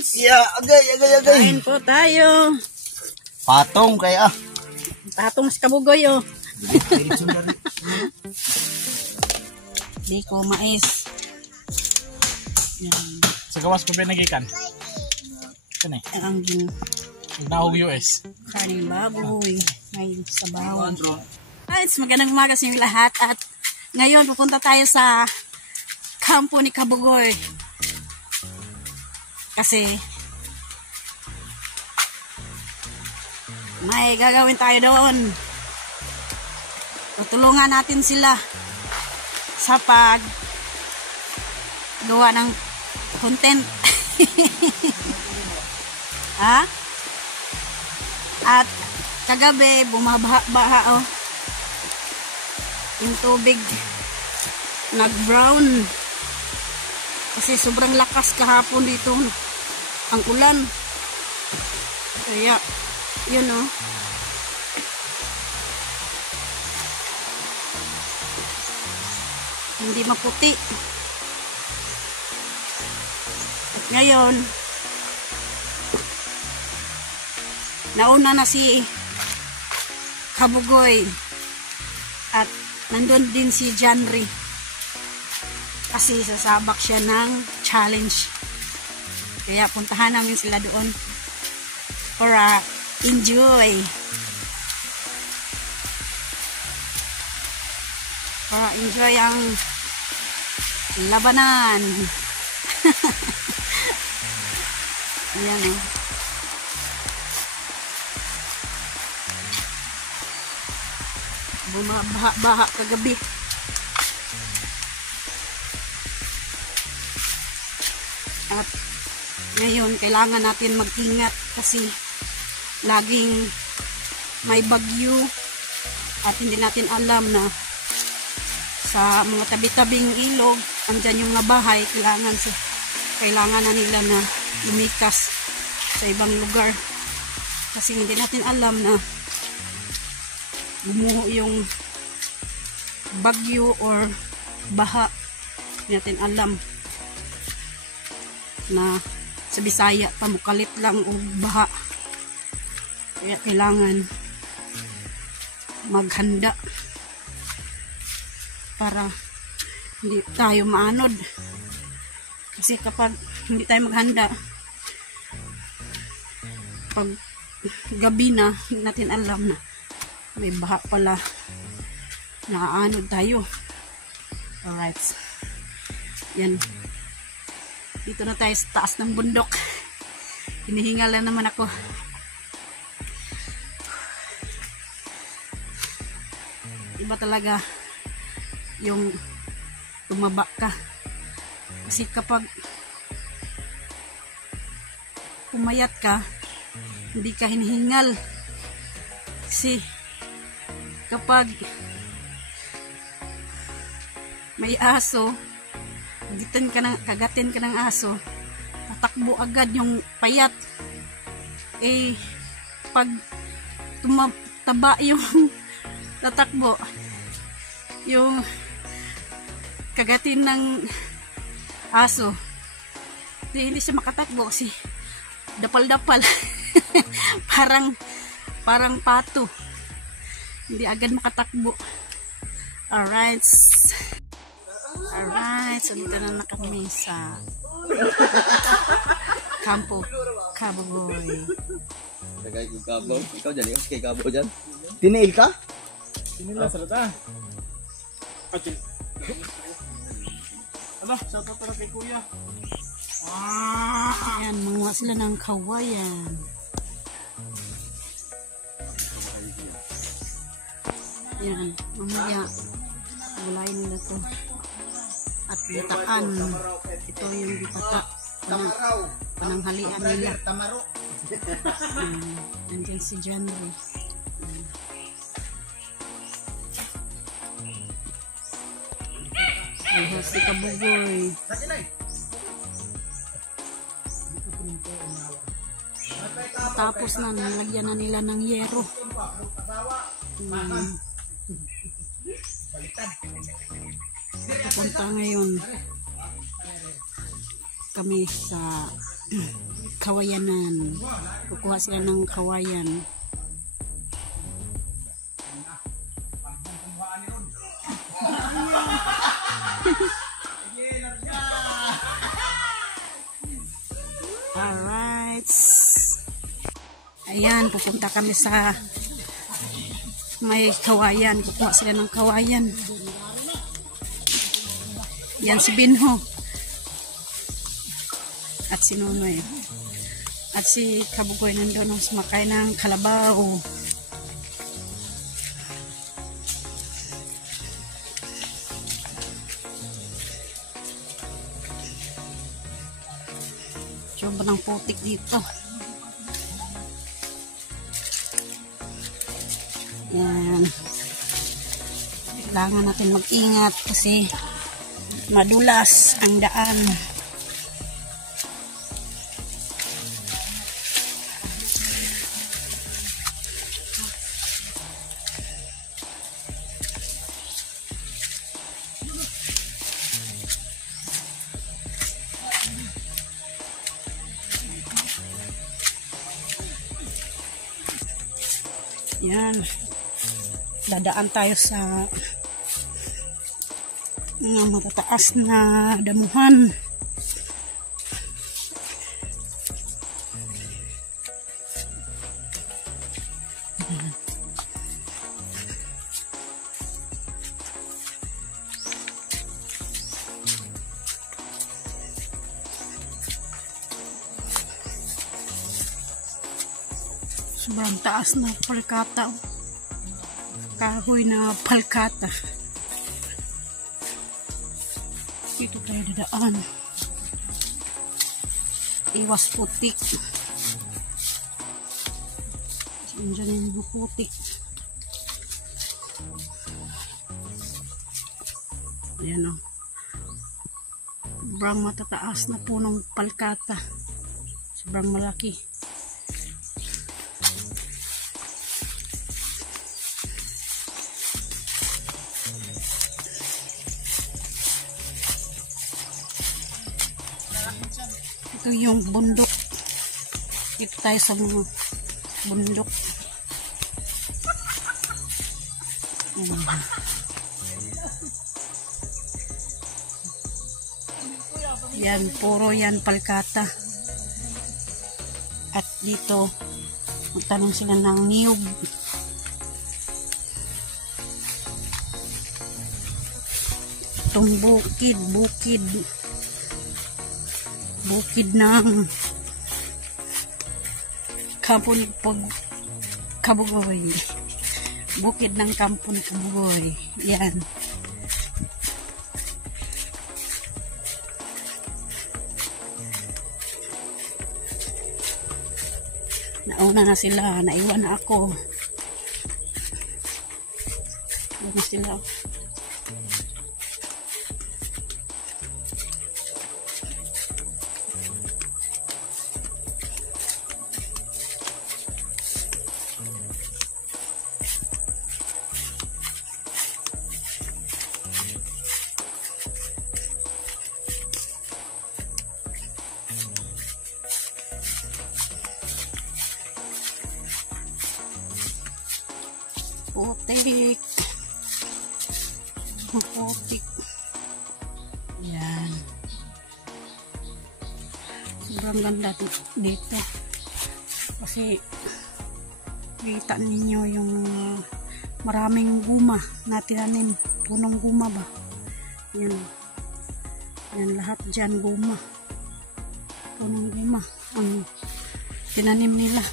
guys. Yeah, agay. Kain po tayo. Patong kaya. Patong sa kabugoy oh. Di ko mais. Yan. Sa gawas pa pinagikan. Kan eh. Ang Nahog US. kaning baboy. May sabaw. Guys, magandang umaga sa inyo lahat. At ngayon pupunta tayo sa kampo ni Kabugoy. Kasi may gagawin tayo doon. Tutulungan natin sila sa pag gawa ng content. Ha? At kagabi bumabaha oh. Yung tubig nag-brown kasi sobrang lakas kahapon dito ang ulan. Kaya yun oh. Hindi maputi. At ngayon nauna na si Kabugoy at nandun din si Janry kasi sasabak siya ng challenge. Kaya puntahan namin sila doon para enjoy. Para enjoy ang labanan. Ayan o. Bumabaha kagabi. At ngayon kailangan natin mag-ingat kasi laging may bagyo at hindi natin alam na sa mga tabi-tabing ilog andyan yung mga bahay, kailangan na nila na lumikas sa ibang lugar kasi hindi natin alam na bumuho yung bagyo or baha. Hindi natin alam na sa Bisaya pamukalit lang o baha. Kaya kailangan maghanda para hindi tayo maanod. Kasi kapag hindi tayo maghanda, pag gabi na, hindi natin alam na may baha pala, naaanod tayo. Alright, yan, dito na tayo sa taas ng bundok. Hinihingal na naman ako. Iba talaga yung tumaba ka kasi kapag pumayat ka hindi ka hinihingal kasi kapag may aso kagatin ka ng aso, tatakbo agad yung payat. Eh pag tumataba yung tatakbo yung kagatin ng aso, hindi siya makatakbo kasi dapal-dapal. parang pato, hindi agad makatakbo. Alright, so dito na kami sa kampo Kabugoy. Tagay ko kabaw. Ikaw dyan, kay kabaw dyan. Tinail ka? Tinila salata. Pacil. Aba, sa para kay kuya. Ayan, mga sila ng kawayan. Ayan, mamaya gulayin nila to at bitaan. Ito yung bitata pananghalian nila. Andyan si Janry. Ayan si Kabugoy. Tapos na, nilagyan na nila ng yero. Pupunta ngayon kami sa kawayanan. Kukuha sila ng kawayan. Alright. Ayan, pupunta kami sa may kawayan. Kukuha sila ng kawayan. Yan si Binho. At si Nonoy. At si Kabugoy nandun sumakay ng kalabaw. Sobrang putik dito. Yan. Kailangan natin mag-ingat kasi madulas ang daan. Yan. Dadaan tayo sa mga matataas na damuhan. Sobrang taas na palkata. Kahoy na palkata. Dito tayo dadaan. Iwas putik. Diyan yung putik. Ayan o. Sobrang matataas na punong palkata. Sobrang malaki. Ito yung bundok. Ito tayo sa mga bundok. Yan, puro yan palkata. At dito, magtanong sila ng niyog. Itong bukid ng kampo ni Kabugoy. Bukid ng kampo ni Kabugoy. Yan. Nauna na sila. Naiwan na ako. Nauna na sila. Putik. Putik. Yan. Sobrang ganda dito. Kasi kita ninyo yung maraming guma na tinanim. Punong guma ba? Yan. Yan lahat dyan guma. Punong guma. Ang tinanim nila.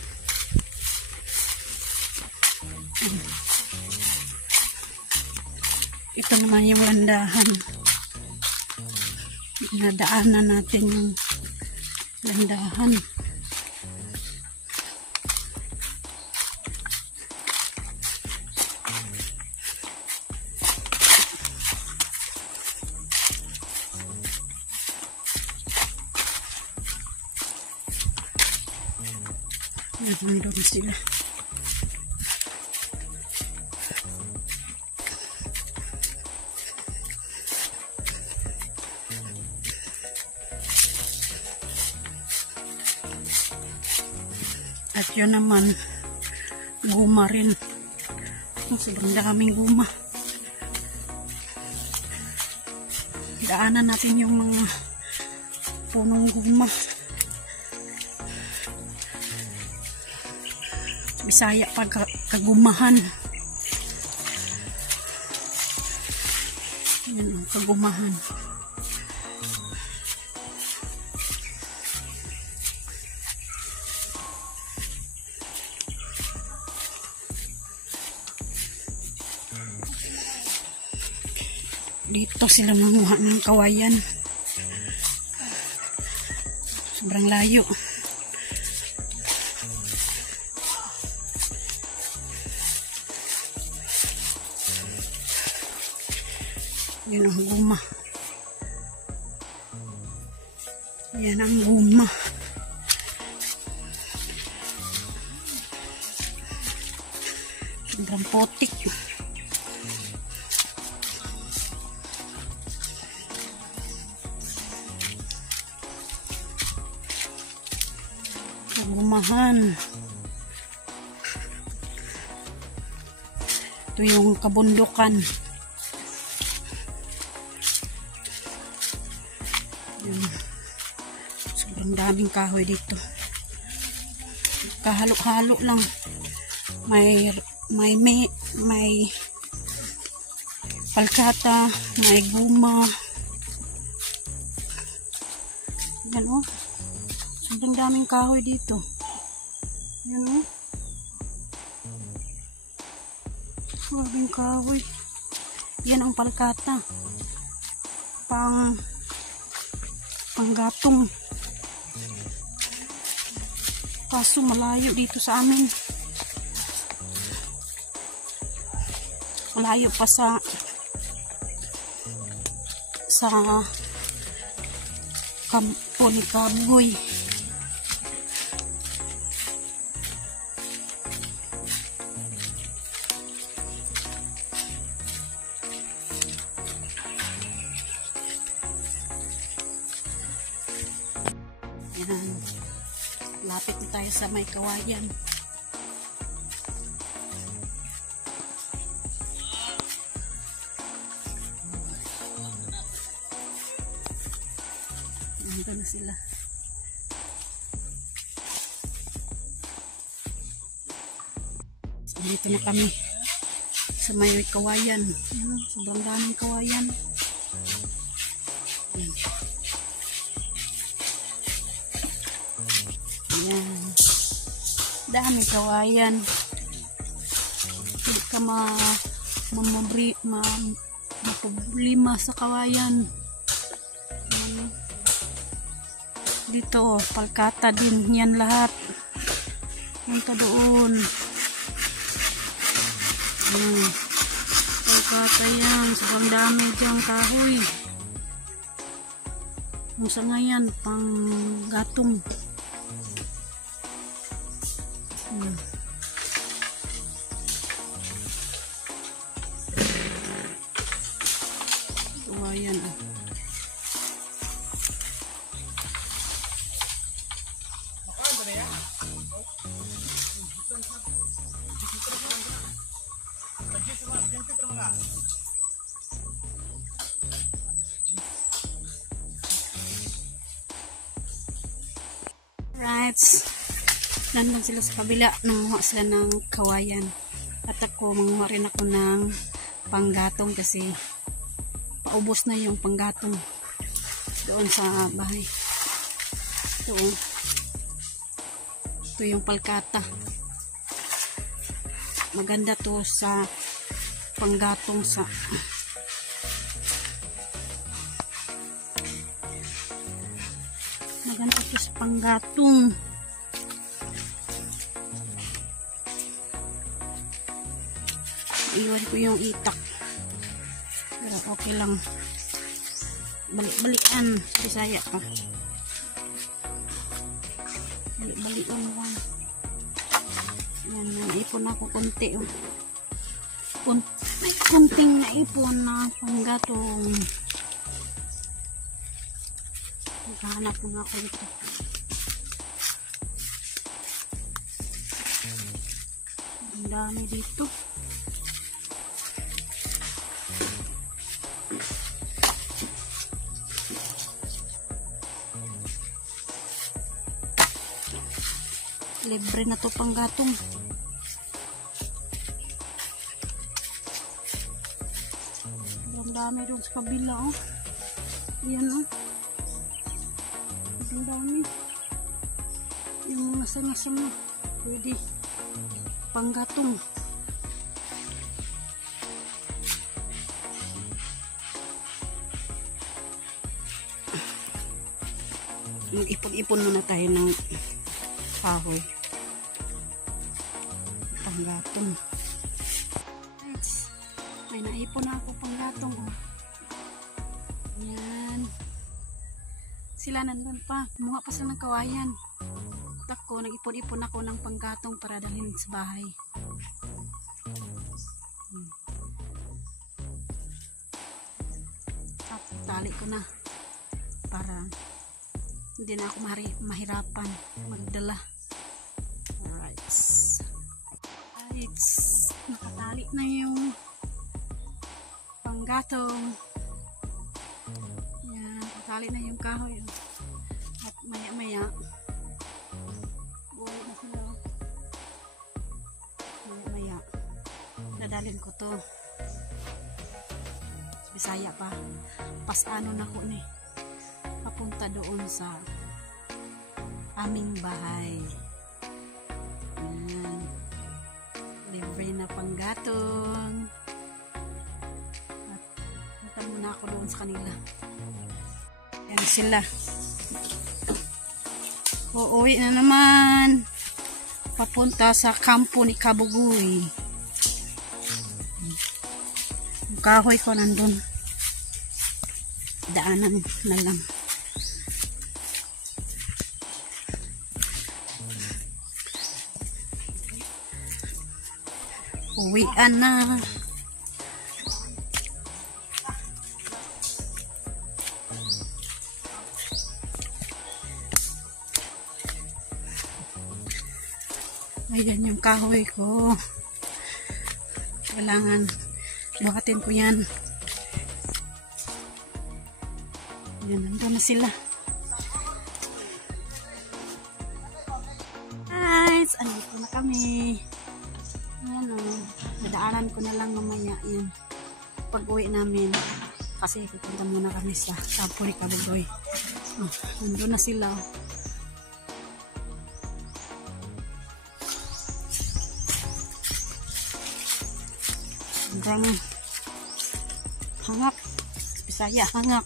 Ito naman yung landahan. Nadaanan natin yung landahan. Nandun sila. At yun naman, guma rin. Sobrang daming guma. Daanan natin yung mga punong guma. Bisaya pag kagumahan. Yan, kagumahan. Dito sila manguha ng kawayan. Sobrang layo. Yan ang guma. Yan ang guma. Sobrang potik. Gumahan. Ito yung kabundukan. Sobrang daming kahoy dito. Kahalo-halo lang. May palkata, may guma. Yan o. Sobrang daming kahoy dito. Yan o. Sobrang kahoy. Yan ang palkata. Panggatong. Kaso malayo dito sa amin. Malayo pa sa kampo ni Kaboy. Yan. Lapit na tayo sa may kawayan. Nandito na sila. Dito na kami sa may kawayan. Sobrang daming kawayan. Yan. Ayan. Dami kawayan. Hindi ka maproblema sa kawayan. Ayan. Dito, palkata din. Yan lahat. Punta doon. Ayan. Palkata yan. Sobrang dami diyang kahoy. Yung sa ngayon, pang gatong. Ayan. Right. Nandun sila sa kabila. Nanguha sila ng kawayan. At ako, manguha rin ako ng panggatong kasi paubos na yung panggatong doon sa bahay. Ito yung palkata. Maganda to sa panggatong sa maganda to sa panggatong. Iwan ko yung itak. Pero okay lang. Balik-balikan. Bisaya pa. Balik-balikan lang. Yan. Naipon ako konti. May konting naipon na panggatong. Maghahanap nga ako dito. dami dito. Libre na to panggatong. Ang dami doon sa kabila, oh. Ayan, oh. Ang dami. Yung mga sama-sama. Pwede. Panggatong. Mag-ipon-ipon muna tayo ng kahoy. Panggatong. May naipon na ako panggatong, oh. Yan. Sila nandun pa. Kumuha pa sila ng kawayan. Ako, nag-ipon-ipon ako ng panggatong para dalhin sa bahay. At tali ko na para hindi na ako mahirapan magdala. Alright. Nakatali na yung panggatong. Yan, nakatali na yung kahoy. At maya-maya uwi na sila. Maya-maya dadalhin ko to sa Bisaya pa. Pasano na ko ni papunta doon sa aming bahay. Yan. Libre na panggatong. At punta muna ako doon sa kanila. Yan sila. Uuwi na naman. Papunta sa kampo ni Kabugoy. Yung kahoy ko nandun. Daanan na lang. Uwian na. Ayan yung kahoy ko. Kailangan buhatin ko yan. Ayan, nandun na sila. Guys, andito na kami. Ayan o. Nadaanan ko na lang mamaya yan. Pag uwi namin. Kasi pupunta muna kami sa kampo ni Kabugoy. Oh, nandun na sila. Hanggang hangak. Bisaya, hangak.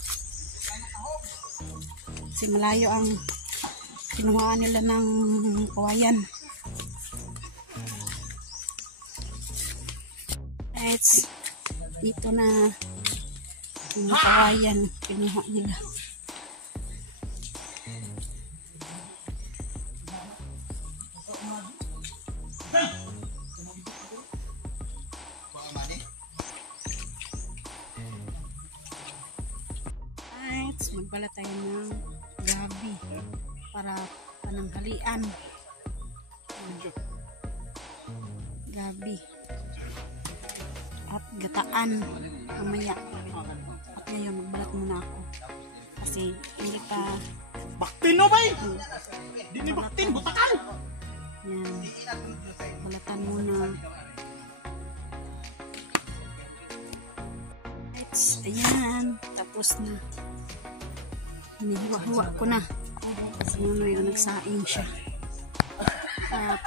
Kasi malayo ang kinuhaan nila ng kawayan. It's dito na yung kawayan kinuha nila. Magpala tayo ng gabi para pananghalian. Gabi at gataan mamaya. At ngayon magbalat muna ako kasi hindi pa Baktin no bay? Di ni baktin, butakan! yan, balatan muna. Ayan, tapos na. Hinihiwa-hiwa ko na. Kasi yung nagsaing siya.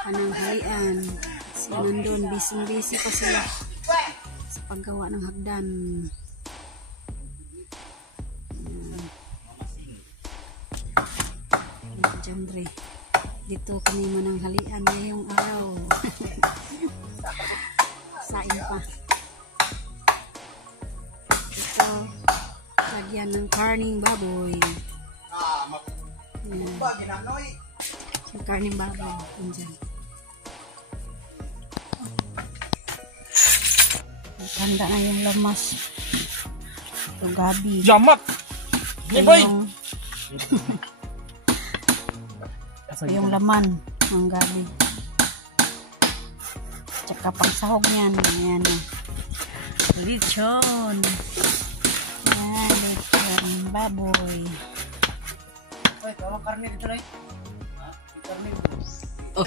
Pananghalian. Kasi nandun, busy pa sila sa paggawa ng hagdan. Jandre. Dito kami mananghalian ngayong araw. Saing pa. Ito, lagyan ng karning baboy. Yan. Yung karning baboy. Andyan. Handa na yung lamas. Ito gabi. Jamak! Ni boy! Ito yung laman ng gabi. Tsaka pangsahog yan. Ayan. Lechon. Ayan, lechon. Baboy. Oh,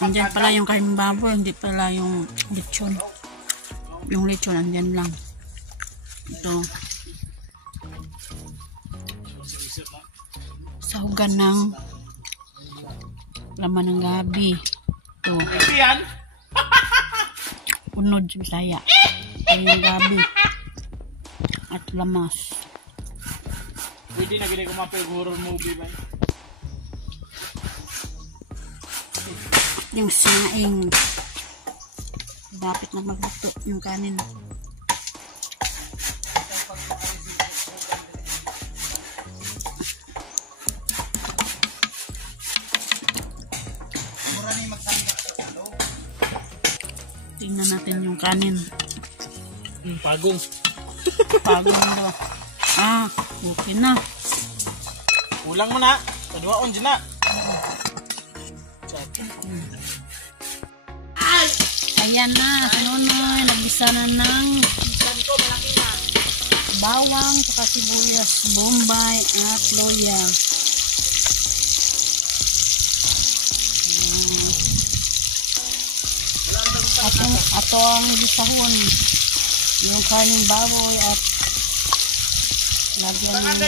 andyan pala yung kain baboy, hindi pala yung lechon. Yung lechon, andyan lang. Ito. Sahugan ng laman ng gabi. Ito. Unod sa Bisaya. Ito yung gabi. At lamas. Pwede na gini kumapay horror movie ba? Yung sinaing. Dapat na magluto yung kanin. Tingnan natin yung kanin. Pagong. Pagong daw. Ah, okay na. Kulang mo na. Kaduaon dyan na. Ayan na, sinunoy. Nagbisa na ng bawang, saka sibuyas, bombay, at loya. Ato ang bisahon. Yung kaning baboy at lagyan ng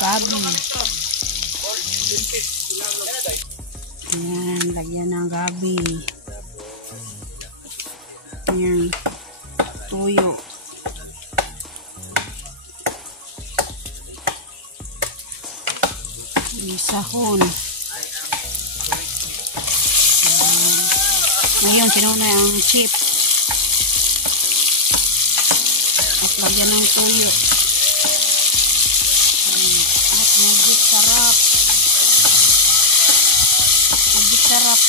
gabi. Ayan, lagyan ng gabi. Ayan, tuyo. Bisahon. Ngayon, sinunay ang chip. At lagyan ng tuyo. At magic sarap. Magic sarap.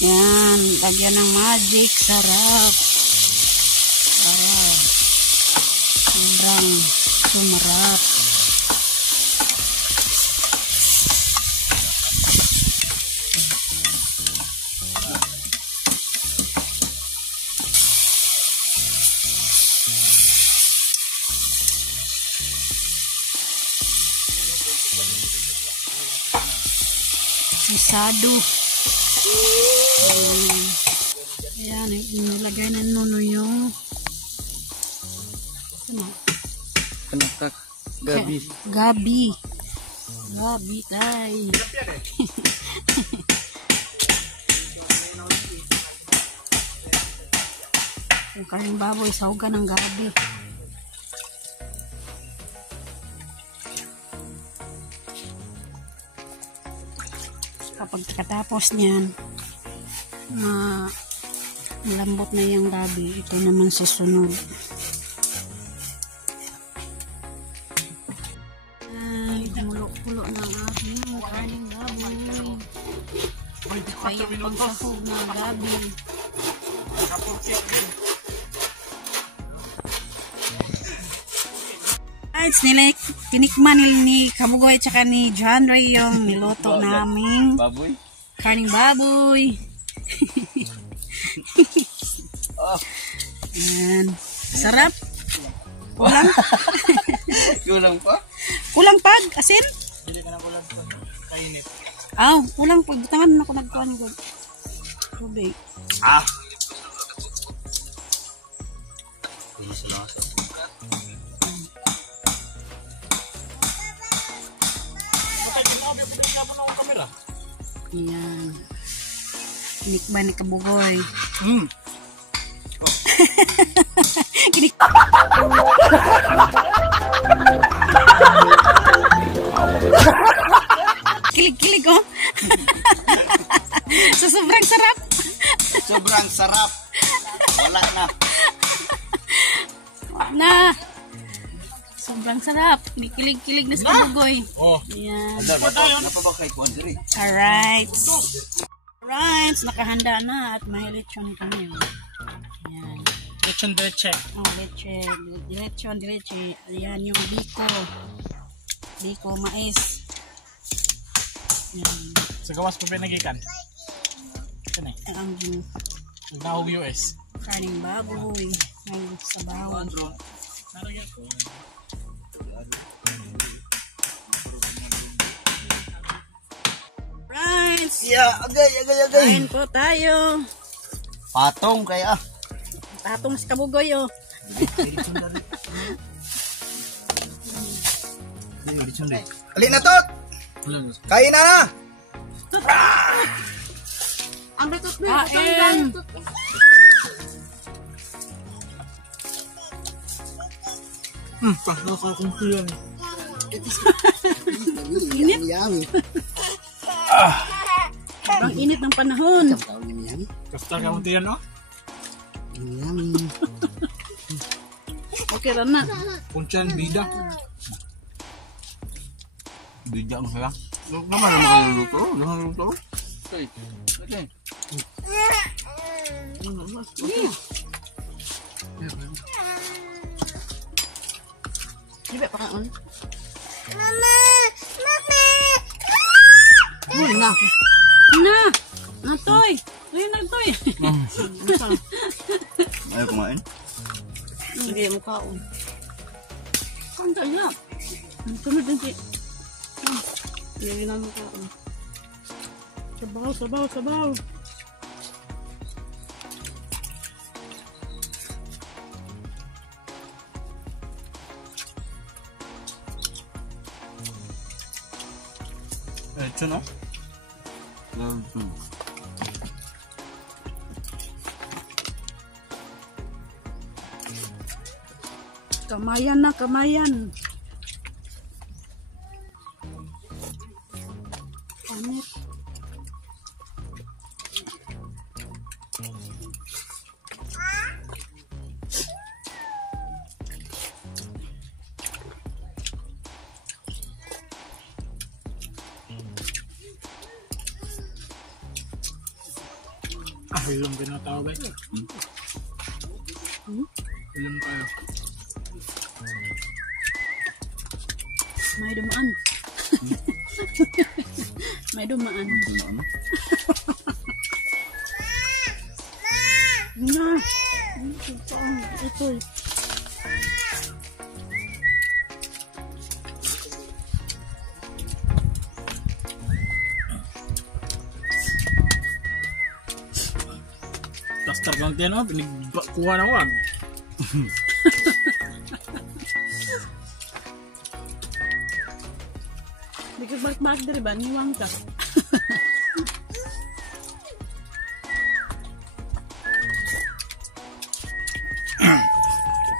Yan, lagyan ng magic sarap. Sarap. Sobrang sumarap. Sisado. Ayan, nilagay na nuno yung ano? Ano kak? Gabi. Gabi. Gabi tay. Yung karing baboy, sahugan ng gabi. Kapag katapos niyan, malambot na yung gabi, ito naman sa sunod. Ay, kumulo-kulo na ang aking kaning gabi. Kaya pangsahog na gabi. Tinikman ni Kabugoy at saka ni John Ray yung niluto namin Baboy. kaning baboy. Yan. Sarap. Kulang. Kulang pa? Kulang pag asin? Hindi ka na kulang po. Kainit. Kulang pag. Tangan na ako nagkuhan ko. Tubig. Yan. Tinikman ni Kabugoy. Kinik. Kilig-kilig oh. So, sobrang sarap. Sobrang sarap. Wala na. Na. Sobrang sarap. Kilig-kilig na si Kabugoy. Oh. Yan. Napabakay ko ang diri. Alright. Alright. Nakahanda na at may lechon kami. Yan. Lechon dereche. Oh, leche. Lechon, leche. Ayan yung biko. biko, mais. Yan. Sa gawas pa pinagikan. Kanay. Ang Nagdahog US. kaning baboy. Ang sabaw. Naragyan ko. Friends! Yeah, agay. Kain po tayo. Patong kaya. Tatong sa kabugoy oh. Alin na tot! Kain na! Ang betot mo, Kain! Pasok ako kung siya ni. Init. Yummy. Sobrang init ng panahon. Kasta ka kung tiyan, no? Yummy. Okay ra na. Kunchan, bida. Bidya mo sila. Naman naman luto. Okay. Diba pa kaon? na. Na! Natoy! Ayun na toy! Ayaw kumain? Hindi mo kaon. Kanta lang. Sunod din si... Hindi na mo kaon. Sabaw. Ito no? Kamayan na, kamayan. Panit. Hilom ka na tao ba? Hilom kayo. May dumaan. May dumaan. Na. Ito. Tastar ka lang tiyan, no? Pinigkuha na wag. Di ka balik-balik dari ba? Niwang ka.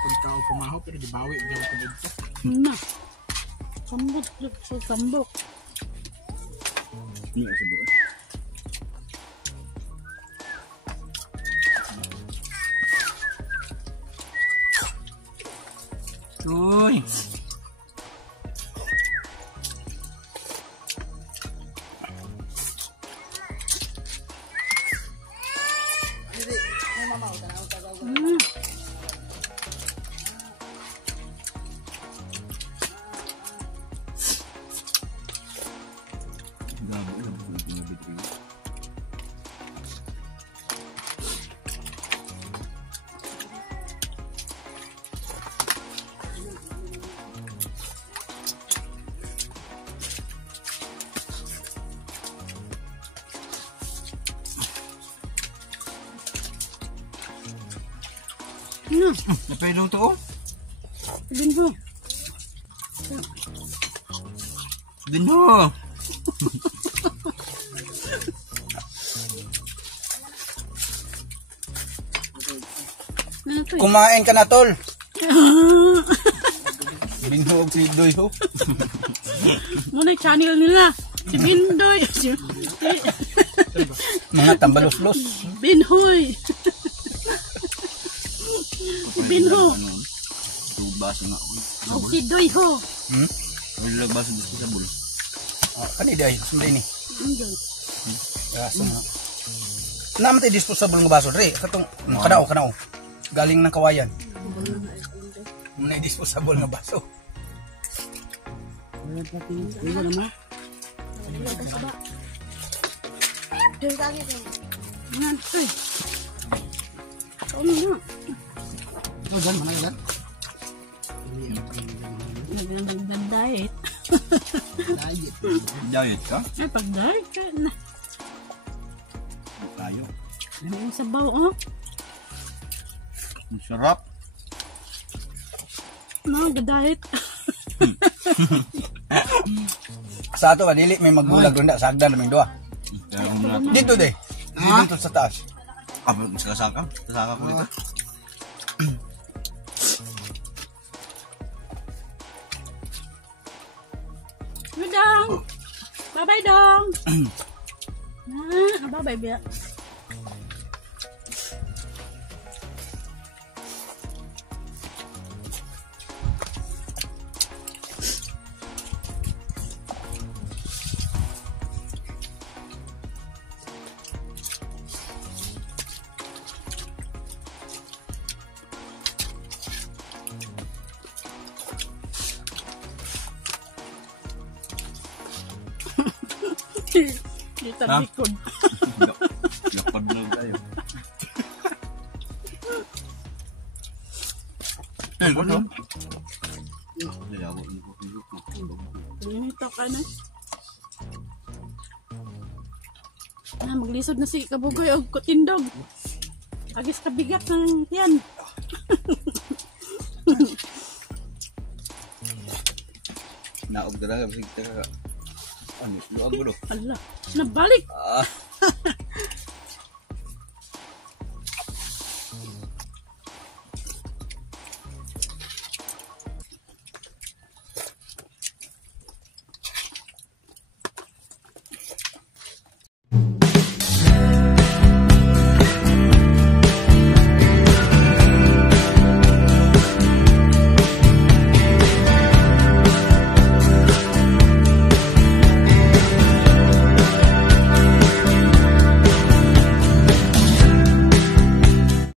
Pagka ako pumaho, pero di bawi. Hindi ako pinigko. Na. Sambok. Sambok. Ini kasi buo. Uy! Na. Napay to oh. Binho. Dinho. Ano to? Kumain ka na tol. Binhog si Doy ho. Muna yung channel nila. Si Bindoy. Si Mga tambalos-los. Binhoy. Si Binho. Baso nga. O si Doy ho. May lagbaso dito sa bulo. Kani day, sumli ni. Andun. Gaso nga. Naman tayo disposable nga baso, Dre. Katong, kanao. Galing ng kawayan. Muna disposable nga baso. Ligo na mo. Yung kaki ko. Yan, ito eh. Kaon na. Oh, dyan, mana dyan? Nag-diet. Diet ka? Ay, pag-diet ka na. Tayo. Ano yung sabaw, oh? Ang sarap. No, nag-diet. Sa ato, dili may magbulag ron da. Sagdan naming doa. Kaya kung natin. Dito de. Dito sa taas. Mas kasaka? Kasaka ko dito. Dong! Bye-bye, Dong! Bye-bye, Bia. Dito Ha? likod. Lapad lang tayo. Eh, ano? Ito ka na. Maglisod na si Kabugoy o Kutindog. Agis kabigat ng yan. Naog talaga. Kasi ano, luwag mo do. Ala, nabalik. Ah.